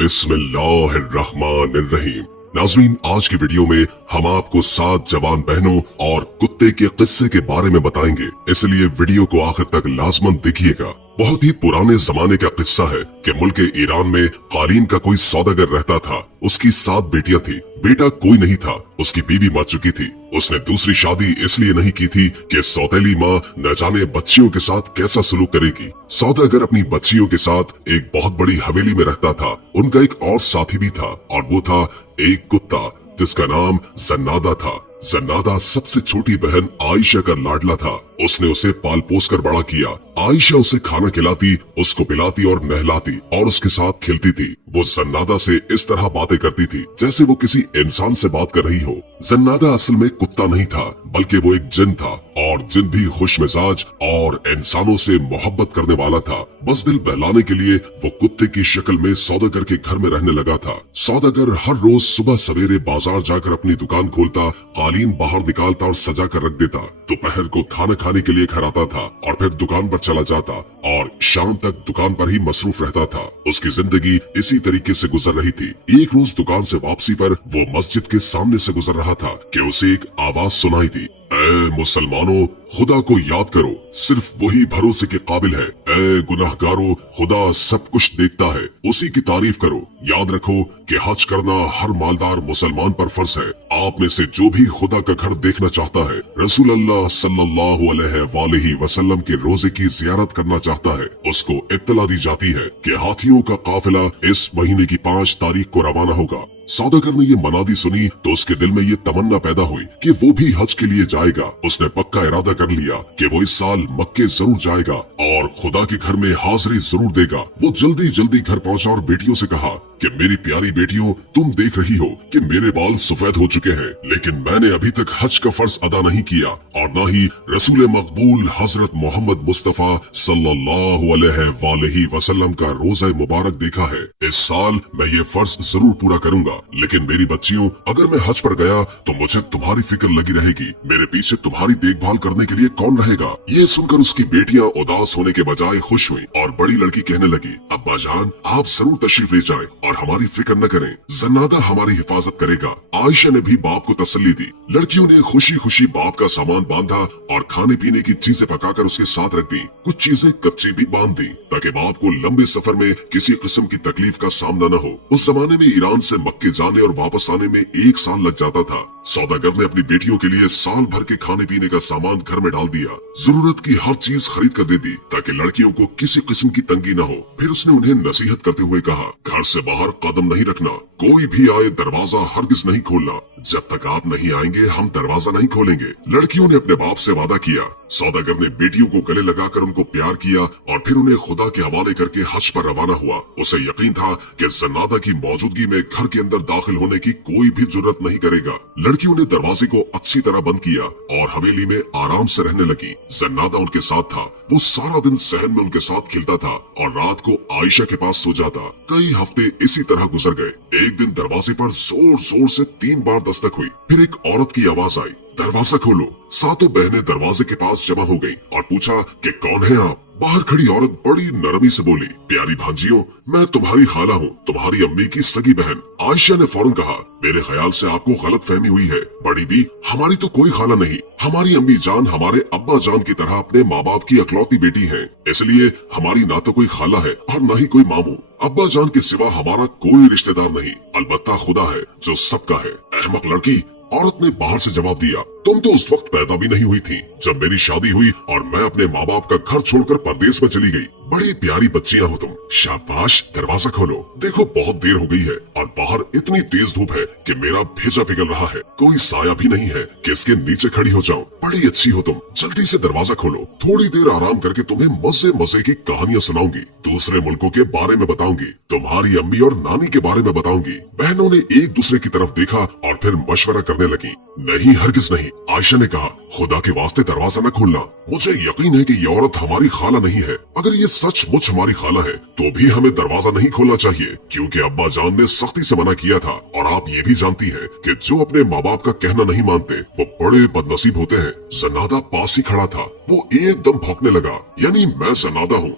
बिस्मिल्लाहिर्रहमानिर्रहीम। नाज़रीन, आज की वीडियो में हम आपको 7 जवान बहनों और कुत्ते के किस्से के बारे में बताएंगे, इसलिए वीडियो को आखिर तक लाजमन देखिएगा। बहुत ही पुराने जमाने का किस्सा है कि मुल्क ईरान में कालीन का कोई सौदागर रहता था। उसकी 7 बेटियां थी। बेटा कोई नहीं था, उसकी बीवी मर चुकी थी। उसने दूसरी शादी इसलिए नहीं की थी कि सौतेली माँ न जाने बच्चियों के साथ कैसा सलूक करेगी। सौदागर अपनी बच्चियों के साथ एक बहुत बड़ी हवेली में रहता था। उनका एक और साथी भी था और वो था एक कुत्ता जिसका नाम जन्नादा था। जन्नादा सबसे छोटी बहन आयशा का लाडला था। उसने उसे पाल पोस कर बड़ा किया। आयशा उसे खाना खिलाती, उसको पिलाती और नहलाती और उसके साथ खेलती थी। वो जन्नादा से इस तरह बातें करती थी जैसे वो किसी इंसान से बात कर रही हो। जन्नादा असल में कुत्ता नहीं था, बल्कि वो एक जिन था, और जिन भी खुश मिजाज और इंसानों से मोहब्बत करने वाला था। बस दिल बहलाने के लिए वो कुत्ते की शक्ल में सौदागर के घर में रहने लगा था। सौदागर हर रोज सुबह सवेरे बाजार जाकर अपनी दुकान खोलता, कालीन बाहर निकालता और सजा कर रख देता। दोपहर को खाना खाने के लिए घर आता था और फिर दुकान पर चला जाता और शाम तक दुकान पर ही मसरूफ रहता था। उसकी जिंदगी इसी तरीके से गुजर रही थी। एक रोज दुकान से वापसी पर वो मस्जिद के सामने से गुजर रहा था कि उसे एक आवाज सुनाई दी। ऐ मुसलमानों, खुदा को याद करो, सिर्फ वही भरोसे के काबिल है। ऐ गुनाहगारों, खुदा सब कुछ देखता है, उसी की तारीफ करो। याद रखो कि हज करना हर मालदार मुसलमान पर फर्ज है। आप में से जो भी खुदा का घर देखना चाहता है, रसूल अल्लाह सल्लल्लाहु अलैहि वसल्लम के रोजे की जियारत करना चाहता है, उसको इत्तला दी जाती है कि हाथियों का काफिला इस महीने की 5 तारीख को रवाना होगा। सौदागर ने ये मनादी सुनी तो उसके दिल में ये तमन्ना पैदा हुई कि वो भी हज के लिए जाएगा। उसने पक्का इरादा कर लिया कि वो इस साल मक्के जरूर जाएगा और खुदा के घर में हाजिरी जरूर देगा। वो जल्दी जल्दी घर पहुंचा और बेटियों से कहा कि मेरी प्यारी बेटियों, तुम देख रही हो कि मेरे बाल सफेद हो चुके हैं, लेकिन मैंने अभी तक हज का फर्ज अदा नहीं किया और न ही रसूल मकबूल हजरत मोहम्मद मुस्तफा सल्लल्लाहु अलैहि वसल्लम का रोजा मुबारक देखा है। इस साल मैं ये फर्ज जरूर पूरा करूंगा, लेकिन मेरी बच्चियों, अगर मैं हज पर गया तो मुझे तुम्हारी फिक्र लगी रहेगी। मेरे पीछे तुम्हारी देखभाल करने के लिए कौन रहेगा? ये सुनकर उसकी बेटियां उदास होने के बजाय खुश हुई और बड़ी लड़की कहने लगी, अब्बा जान, आप जरूर तशरीफ ले जाएं और हमारी फिक्र न करें, जन्नादा हमारी हिफाजत करेगा। आयशा ने भी बाप को तसल्ली दी। लड़कियों ने खुशी खुशी बाप का सामान बांधा और खाने पीने की चीजें पकाकर उसके साथ रख दी। कुछ चीजें कच्ची भी बांध दी ताकि बाप को लंबे सफर में किसी किस्म की तकलीफ का सामना न हो। उस जमाने में ईरान से मक्के जाने और वापस आने में 1 साल लग जाता था। सौदागर ने अपनी बेटियों के लिए साल भर के खाने पीने का सामान घर में डाल दिया। जरूरत की हर चीज खरीद कर दे दी ताकि लड़कियों को किसी किस्म की तंगी न हो। फिर उसने उन्हें नसीहत करते हुए कहा, घर से बाहर कदम नहीं रखना, कोई भी आए दरवाजा हरगिज नहीं खोलना, जब तक आप नहीं आएंगे हम दरवाजा नहीं खोलेंगे। लड़कियों ने अपने बाप से वादा किया। सौदागर ने बेटियों को गले लगाकर उनको प्यार किया और फिर उन्हें खुदा के हवाले करके हज पर रवाना हुआ। उसे यकीन था कि जन्नादा की मौजूदगी में घर के अंदर दाखिल होने की कोई भी जुर्रत नहीं करेगा। लड़कियों ने दरवाजे को अच्छी तरह बंद किया और हवेली में आराम से रहने लगी। जन्नादा उनके साथ था। वो सारा दिन सहन में उनके साथ खेलता था और रात को आयशा के पास सो जाता। कई हफ्ते इसी तरह गुजर गए। एक दिन दरवाजे पर जोर जोर से 3 बार दस्तक हुई। फिर एक औरत की आवाज आई, दरवाजा खोलो। सातों बहनें दरवाजे के पास जमा हो गईं और पूछा कि कौन है आप? बाहर खड़ी औरत बड़ी नरमी से बोली, प्यारी भांजियों, मैं तुम्हारी खाला हूँ, तुम्हारी अम्मी की सगी बहन। आयशा ने फौरन कहा, मेरे ख्याल से आपको गलत फहमी हुई है। बड़ी बी, हमारी तो कोई खाला नहीं। हमारी अम्मी जान हमारे अब्बा जान की तरह अपने माँ बाप की अकलौती बेटी है, इसलिए हमारी ना तो कोई खाला है और ना ही कोई मामू। अब्बा जान के सिवा हमारा कोई रिश्तेदार नहीं, अलबत्ता खुदा है जो सबका है। अहमक लड़की, औरत ने बाहर से जवाब दिया, तुम तो उस वक्त पैदा भी नहीं हुई थी जब मेरी शादी हुई और मैं अपने माँ बाप का घर छोड़कर परदेश में चली गई। बड़ी प्यारी बच्चियां हो तुम। शाबाश, दरवाजा खोलो। देखो बहुत देर हो गई है और बाहर इतनी तेज धूप है कि मेरा भेजा पिघल रहा है। कोई साया भी नहीं है कि इसके नीचे खड़ी हो जाऊं। बड़ी अच्छी हो तुम, जल्दी से दरवाजा खोलो। थोड़ी देर आराम करके तुम्हें मजे मजे की कहानियां सुनाऊंगी, दूसरे मुल्कों के बारे में बताऊंगी, तुम्हारी अम्मी और नानी के बारे में बताऊंगी। बहनों ने एक दूसरे की तरफ देखा और फिर मशवरा करने लगी। नहीं, हरगिज नहीं, आयशा ने कहा, खुदा के वास्ते दरवाजा न खोलना। मुझे यकीन है कि ये औरत हमारी खाला नहीं है। अगर ये सचमुच हमारी खाला है तो भी हमें दरवाजा नहीं खोलना चाहिए, क्योंकि अब्बा जान ने सख्ती से मना किया था। और आप ये भी जानती हैं कि जो अपने माँ बाप का कहना नहीं मानते वो बड़े बदनसीब होते हैं। जन्नादा पास ही खड़ा था। वो एकदम भौंकने लगा, यानी मैं जन्नादा हूँ,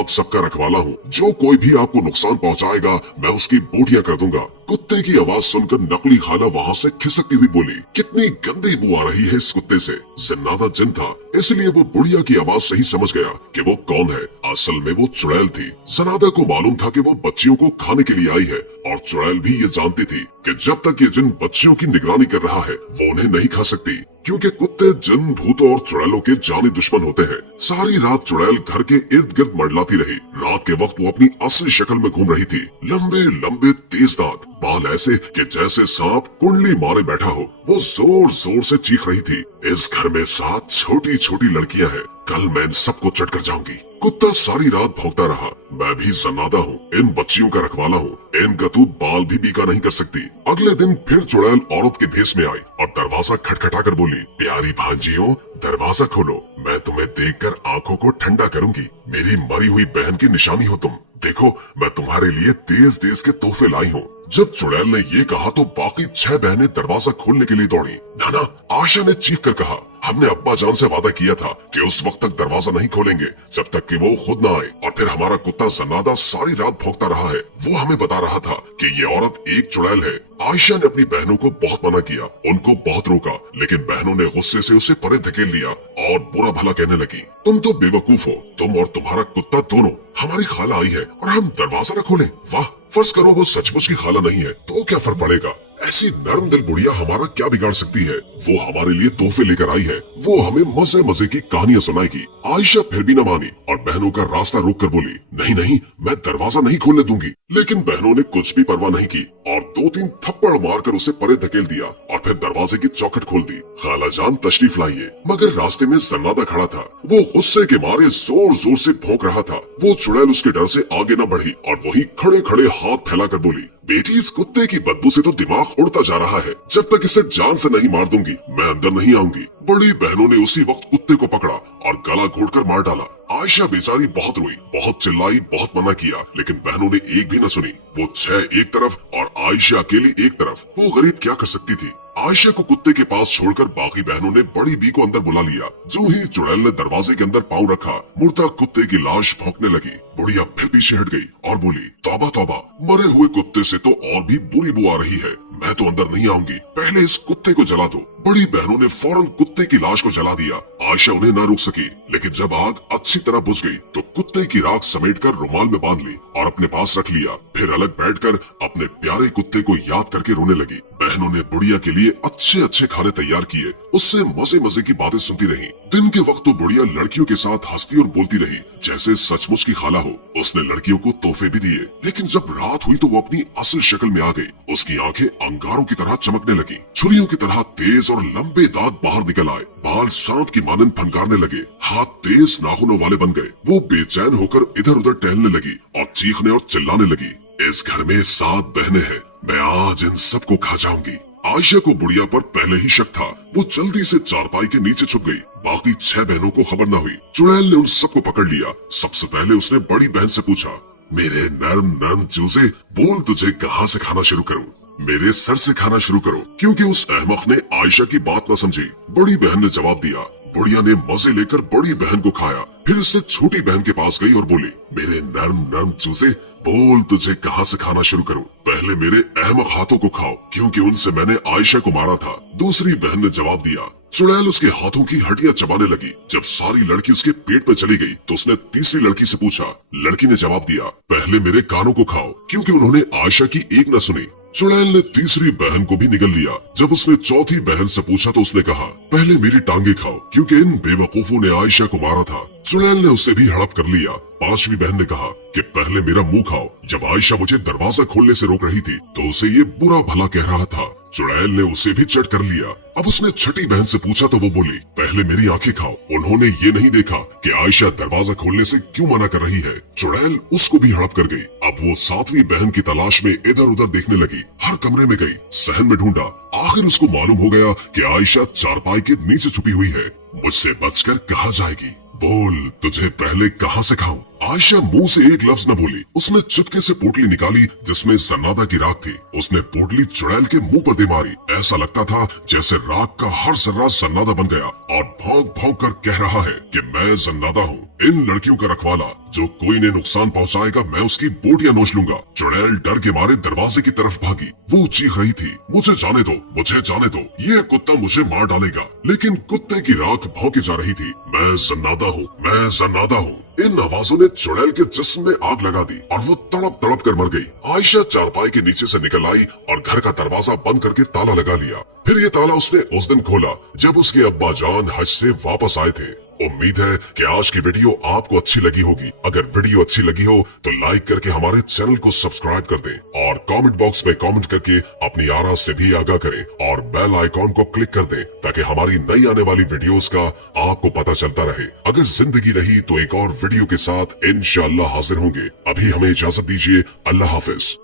आप सबका रखवाला हूँ, जो कोई भी आपको नुकसान पहुँचाएगा मैं उसकी बोटियां कर दूंगा। कुत्ते की आवाज सुनकर नकली खाला वहाँ से खिसकती हुई बोली, कितनी गंदी बू आ रही है इस कुत्ते से। जन्नादा जिन था, इसलिए वो बुढ़िया की आवाज से ही समझ गया कि वो कौन है। असल में वो चुड़ैल थी। जनादा को मालूम था कि वो बच्चियों को खाने के लिए आई है, और चुड़ैल भी ये जानती थी कि जब तक ये जिन बच्चियों की निगरानी कर रहा है वो उन्हें नहीं खा सकती, क्योंकि कुत्ते जिन भूतों और चुड़ैलों के जानी दुश्मन होते हैं। सारी रात चुड़ैल घर के इर्द गिर्द मंडलाती रही। रात के वक्त वो अपनी असली शक्ल में घूम रही थी। लंबे लंबे तेज दांत, बाल ऐसे कि जैसे सांप कुंडली मारे बैठा हो। वो जोर जोर से चीख रही थी, इस घर में 7 छोटी छोटी लड़कियां हैं, कल मैं इन सबको चट कर जाऊंगी। कुत्ता सारी रात भौंकता रहा। मैं भी जन्नादा हूँ, इन बच्चियों का रखवाला हूँ, इनका तू बाल भी बीका नहीं कर सकती। अगले दिन फिर चुड़ैल औरत के भेष में आई और दरवाजा खटखटा कर बोली, प्यारी भांजियों दरवाजा खोलो, मैं तुम्हें देखकर आंखों को ठंडा करूंगी। मेरी मरी हुई बहन की निशानी हो तुम। देखो मैं तुम्हारे लिए देश देश के तोहफे लाई हूँ। जब चुड़ैल ने ये कहा तो बाकी 6 बहनें दरवाजा खोलने के लिए दौड़ी। नाना, आयशा ने चीख कर कहा, हमने अब्बा जान से वादा किया था कि उस वक्त तक दरवाजा नहीं खोलेंगे जब तक कि वो खुद ना आए। और फिर हमारा कुत्ता जन्नादा सारी रात भौंकता रहा है। वो हमें बता रहा था कि ये औरत एक चुड़ैल है। आयशा ने अपनी बहनों को बहुत मना किया, उनको बहुत रोका, लेकिन बहनों ने गुस्से से उसे परे धकेल लिया और बुरा भला कहने लगी, तुम तो बेवकूफ हो, तुम और तुम्हारा कुत्ता दोनों। हमारी खाला आई है और हम दरवाजा न खोलें? वाह, फर्ज करो वो सचमुच की खाला नहीं है तो क्या फर्क पड़ेगा। ऐसी नरम दिल बुढ़िया हमारा क्या बिगाड़ सकती है। वो हमारे लिए तोहफे लेकर आई है, वो हमें मजे मजे की कहानियां सुनाएगी। आयशा फिर भी न मानी और बहनों का रास्ता रोक कर बोली, नहीं नहीं, मैं दरवाजा नहीं खोलने दूंगी। लेकिन बहनों ने कुछ भी परवाह नहीं की और 2-3 थप्पड़ मारकर उसे परे धकेल दिया और फिर दरवाजे की चौखट खोल दी। खाला जान तशरीफ लाइए। मगर रास्ते में जन्नादा खड़ा था। वो गुस्से के मारे जोर जोर से भौंक रहा था। वो चुड़ैल उसके डर से आगे न बढ़ी और वही खड़े खड़े हाथ फैलाकर बोली, बेटी इस कुत्ते की बदबू से तो दिमाग उड़ता जा रहा है, जब तक इसे जान से नहीं मार दूंगी मैं अंदर नहीं आऊंगी। बड़ी बहनों ने उसी वक्त कुत्ते को पकड़ा और गला घोटकर मार डाला। आयशा बेचारी बहुत रोई, बहुत चिल्लाई, बहुत मना किया, लेकिन बहनों ने एक भी न सुनी। वो 6 एक तरफ और आयशा अकेली एक तरफ। वो गरीब क्या कर सकती थी। आयशा को कुत्ते के पास छोड़कर बाकी बहनों ने बड़ी बी को अंदर बुला लिया। जो ही चुड़ैल ने दरवाजे के अंदर पांव रखा, मुर्दा कुत्ते की लाश भौंकने लगी। बुढ़िया फिर पीछे हट गई और बोली, तौबा तौबा, मरे हुए कुत्ते से तो और भी बुरी बू आ रही है। मैं तो अंदर नहीं आऊंगी, पहले इस कुत्ते को जला दो। बड़ी बहनों ने फौरन कुत्ते की लाश को जला दिया। आयशा उन्हें न रोक सकी, लेकिन जब आग अच्छी तरह बुझ गई तो कुत्ते की राख समेटकर रुमाल में बांध ली और अपने पास रख लिया। फिर अलग बैठकर अपने प्यारे कुत्ते को याद करके रोने लगी। बहनों ने बुढ़िया के लिए अच्छे अच्छे खाने तैयार किए, उससे मजे मजे की बातें सुनती रही। दिन के वक्त तो बुढ़िया लड़कियों के साथ हंसती और बोलती रही जैसे सचमुच की खाला हो। उसने लड़कियों को तोहफे भी दिए, लेकिन जब रात हुई तो वो अपनी असल शक्ल में आ गई। उसकी आंखें अंगारों की तरह चमकने लगी, छुरियों की तरह तेज और लंबे दांत बाहर निकल आए, बाल सांप की मानन फनकारने लगे, हाथ तेज नाखूनों वाले बन गए। वो बेचैन होकर इधर उधर टहलने लगी और चीखने और चिल्लाने लगी, इस घर में 7 बहनें हैं, मैं आज इन सबको खा जाऊंगी। आयशा को बुढ़िया पर पहले ही शक था। वो जल्दी से चारपाई के नीचे छुप गई। बाकी 6 बहनों को खबर न हुई। चुड़ैल ने उन सबको पकड़ लिया। सबसे पहले उसने बड़ी बहन से पूछा, मेरे नर्म नर्म चूजे, बोल तुझे कहाँ से खाना शुरू करूँ? मेरे सर से खाना शुरू करो, क्योंकि उस अहमक ने आयशा की बात न समझी। बड़ी बहन ने जवाब दिया। बुढ़िया ने मजे लेकर बड़ी बहन को खाया, फिर उससे छोटी बहन के पास गई और बोली, मेरे नर्म नर्म चूजे, बोल तुझे कहाँ से खाना शुरू करूं? पहले मेरे अहमक हाथों को खाओ, क्योंकि उनसे मैंने आयशा को मारा था। दूसरी बहन ने जवाब दिया। चुड़ैल उसके हाथों की हड्डियां चबाने लगी। जब सारी लड़की उसके पेट में चली गई तो उसने तीसरी लड़की से पूछा। लड़की ने जवाब दिया, पहले मेरे कानों को खाओ, क्योंकि उन्होंने आयशा की एक न सुनी। चुड़ैल ने तीसरी बहन को भी निगल लिया। जब उसने चौथी बहन से पूछा तो उसने कहा, पहले मेरी टांगे खाओ, क्योंकि इन बेवकूफों ने आयशा को मारा था। चुड़ैल ने उससे भी हड़प कर लिया। पांचवी बहन ने कहा कि पहले मेरा मुंह खाओ। जब आयशा मुझे दरवाजा खोलने से रोक रही थी तो उसे ये बुरा भला कह रहा था। चुड़ैल ने उसे भी चट कर लिया। अब उसने छठी बहन से पूछा तो वो बोली, पहले मेरी आंखें खाओ। उन्होंने ये नहीं देखा कि आयशा दरवाजा खोलने से क्यों मना कर रही है। चुड़ैल उसको भी हड़प कर गई। अब वो सातवीं बहन की तलाश में इधर उधर देखने लगी। हर कमरे में गई, सहन में ढूंढा। आखिर उसको मालूम हो गया कि आयशा चारपाई के नीचे छुपी हुई है। मुझसे बचकर कहाँ जाएगी? बोल तुझे पहले कहाँ से खाऊं? आयशा मुंह से एक लफ्ज न बोली। उसने चुपके से पोटली निकाली जिसमें जन्नादा की राख थी। उसने पोटली चुड़ैल के मुंह पर दे मारी। ऐसा लगता था जैसे राख का हर जर्रा जन्नादा बन गया और भौंक भौंक कर कह रहा है कि मैं जन्नादा हूँ, इन लड़कियों का रखवाला। जो कोई ने नुकसान पहुंचाएगा मैं उसकी बोटियां नोच लूंगा। चुड़ैल डर के मारे दरवाजे की तरफ भागी। वो चीख रही थी, मुझे जाने दो, मुझे जाने दो, ये कुत्ता मुझे मार डालेगा। लेकिन कुत्ते की राख भौंकी जा रही थी, मैं जन्नादा हूँ, मैं जन्नादा हूँ। इन आवाजों ने चुड़ैल के जिस्म में आग लगा दी और वो तड़प तड़प कर मर गई। आयशा चारपाई के नीचे से निकल आई और घर का दरवाजा बंद करके ताला लगा लिया। फिर ये ताला उसने उस दिन खोला जब उसके अब्बा जान हज से वापस आए थे। उम्मीद है कि आज की वीडियो आपको अच्छी लगी होगी। अगर वीडियो अच्छी लगी हो तो लाइक करके हमारे चैनल को सब्सक्राइब कर दें और कमेंट बॉक्स में कमेंट करके अपनी आरा से भी आगाह करें और बेल आइकॉन को क्लिक कर दें ताकि हमारी नई आने वाली वीडियोस का आपको पता चलता रहे। अगर जिंदगी रही तो एक और वीडियो के साथ इंशाअल्लाह हाजिर होंगे। अभी हमें इजाजत दीजिए। अल्लाह हाफिज।